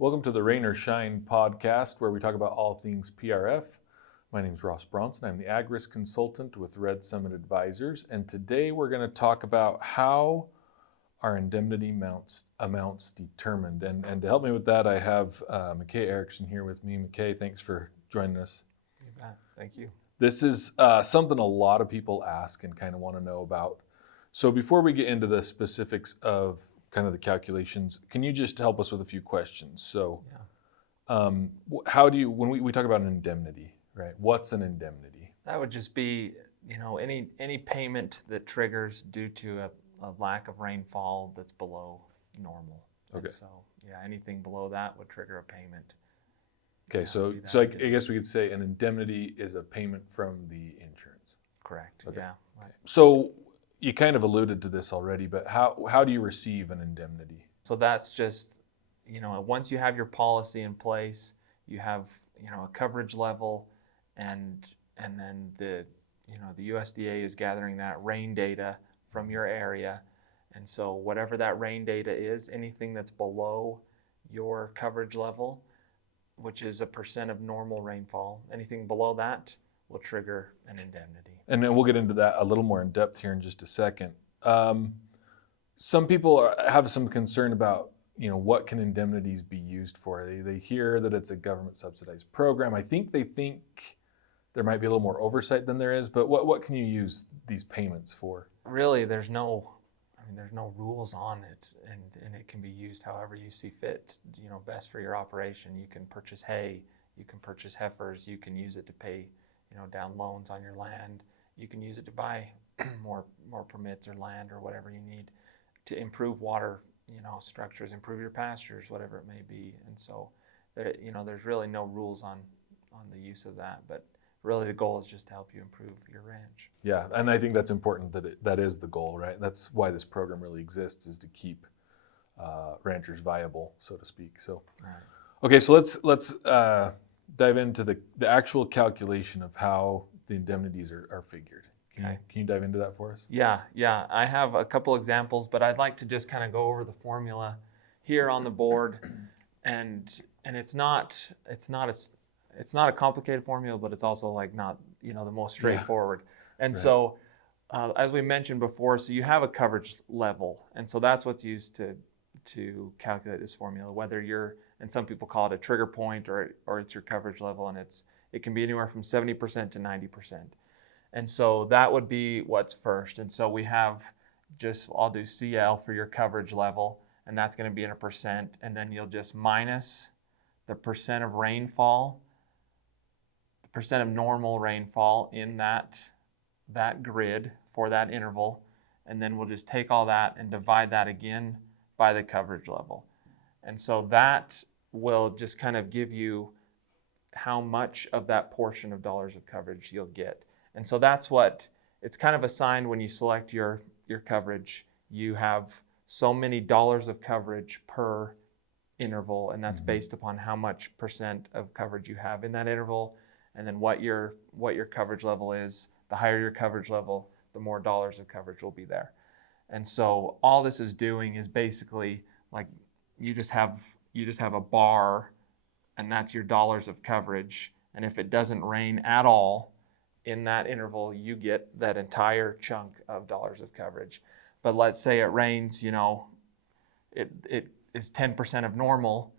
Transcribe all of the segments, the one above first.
Welcome to the Rain or Shine podcast, where we talk about all things PRF. My name is Ross Bronson. I'm the Ag Risk Consultant with Red Summit Advisors, and today we're going to talk about how are indemnity amounts determined. And to help me with that, I have McKay Erickson here with me. McKay, thanks for joining us. You bet. Thank you. This is something a lot of people ask and kind of want to know about. So before we get into the specifics of kind of the calculations, can you just help us with a few questions? So how do you, when we talk about an indemnity, right? What's an indemnity? That would just be, any payment that triggers due to a lack of rainfall that's below normal. Okay. And so, anything below that would trigger a payment. Okay, so I guess we could say an indemnity is a payment from the insurance. Correct. Okay. Yeah. Right. So you kind of alluded to this already, but how do you receive an indemnity? So that's just, once you have your policy in place, you have, a coverage level, and then the USDA is gathering that rain data from your area. And so whatever that rain data is, anything that's below your coverage level, which is a % of normal rainfall, anything below that will trigger an indemnity. And then we'll get into that a little more in depth here in just a second. Some people have some concern about, what can indemnities be used for? They hear that it's a government subsidized program. I think they think there might be a little more oversight than there is, but what can you use these payments for? Really, there's no rules on it, and it can be used however you see fit, best for your operation. You can purchase hay, you can purchase heifers, you can use it to pay, down loans on your land. You can use it to buy more permits or land or whatever you need to improve water, structures, improve your pastures, whatever it may be. And so, there's really no rules on the use of that, but really the goal is just to help you improve your ranch. Yeah, and I think that's important that is the goal, right? That's why this program really exists, is to keep ranchers viable, so to speak. So, right. Okay, so let's dive into the actual calculation of how the indemnities are figured. Can you dive into that for us? Yeah. I have a couple examples, but I'd like to just kind of go over the formula here on the board, and it's not a complicated formula, but it's also like not the most straightforward. Yeah. And right. So as we mentioned before, so you have a coverage level, and so that's what's used to calculate this formula. Whether you're, and some people call it a trigger point, or it's your coverage level, and it can be anywhere from 70% to 90%. And so that would be what's first. And so we have I'll do CL for your coverage level, and that's going to be in a percent, and then you'll just minus the percent of rainfall, the percent of normal rainfall in that grid for that interval, and then we'll just take all that and divide that again by the coverage level. And so that will just kind of give you how much of that portion of dollars of coverage you'll get. And so that's what it's kind of assigned when you select your coverage. You have so many dollars of coverage per interval, and that's based upon how much percent of coverage you have in that interval, and then what your coverage level is. The higher your coverage level, the more dollars of coverage will be there. And so all this is doing is basically like you just have a bar, and that's your dollars of coverage. And if it doesn't rain at all in that interval, you get that entire chunk of dollars of coverage. But let's say it rains, it is 10% of normal,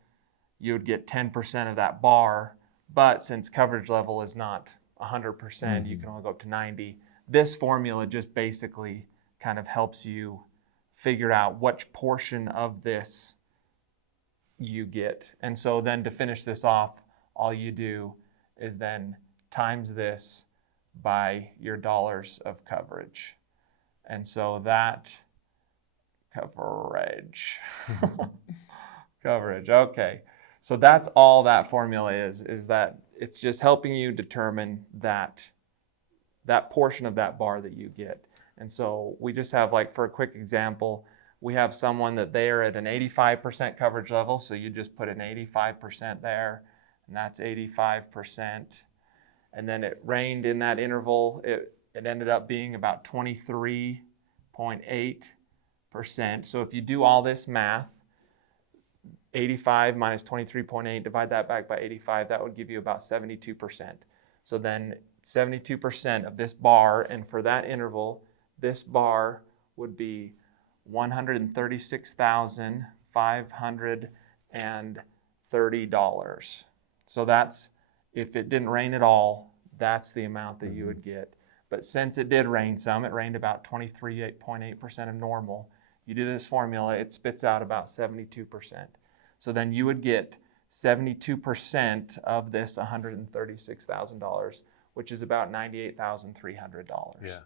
you would get 10% of that bar. But since coverage level is not 100%, you can only go up to 90. This formula just basically kind of helps you figure out which portion of this you get. And so then to finish this off, all you do is then times this by your dollars of coverage. And so that coverage, okay. So that's all that formula is that it's just helping you determine that portion of that bar that you get. And so we just have, like, for a quick example, we have someone that they are at an 85% coverage level. So you just put an 85% there, and that's 85%. And then it rained in that interval. It ended up being about 23.8%. So if you do all this math, 85 minus 23.8, divide that back by 85, that would give you about 72%. So then 72% of this bar, and for that interval, this bar would be $136,530. So that's, if it didn't rain at all, that's the amount that you would get. But since it did rain some, it rained about 23.8% of normal. You do this formula, it spits out about 72%. So then you would get 72% of this $136,000, which is about $98,300. Yeah.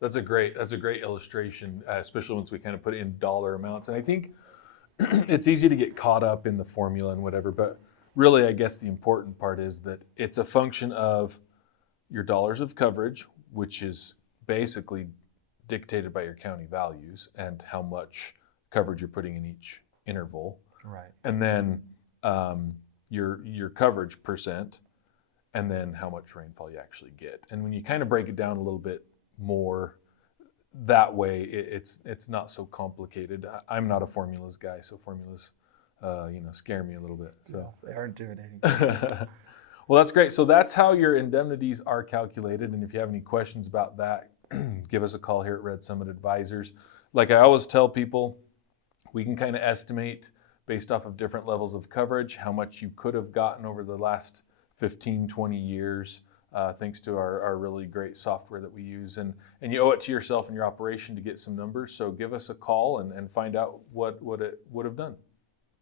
That's a great illustration, especially once we kind of put in dollar amounts. And I think it's easy to get caught up in the formula and whatever, but really, I guess the important part is that it's a function of your dollars of coverage, which is basically dictated by your county values and how much coverage you're putting in each interval. Right. And then your coverage percent, and then how much rainfall you actually get. And when you kind of break it down a little bit more that way, it's not so complicated. I'm not a formulas guy, so formulas scare me a little bit. So they are intimidating. Well, that's great. So that's how your indemnities are calculated. And if you have any questions about that, give us a call here at Red Summit Advisors. Like I always tell people, we can kind of estimate based off of different levels of coverage how much you could have gotten over the last 15, 20 years, thanks to our really great software that we use. And you owe it to yourself and your operation to get some numbers. So give us a call and find out what it would have done.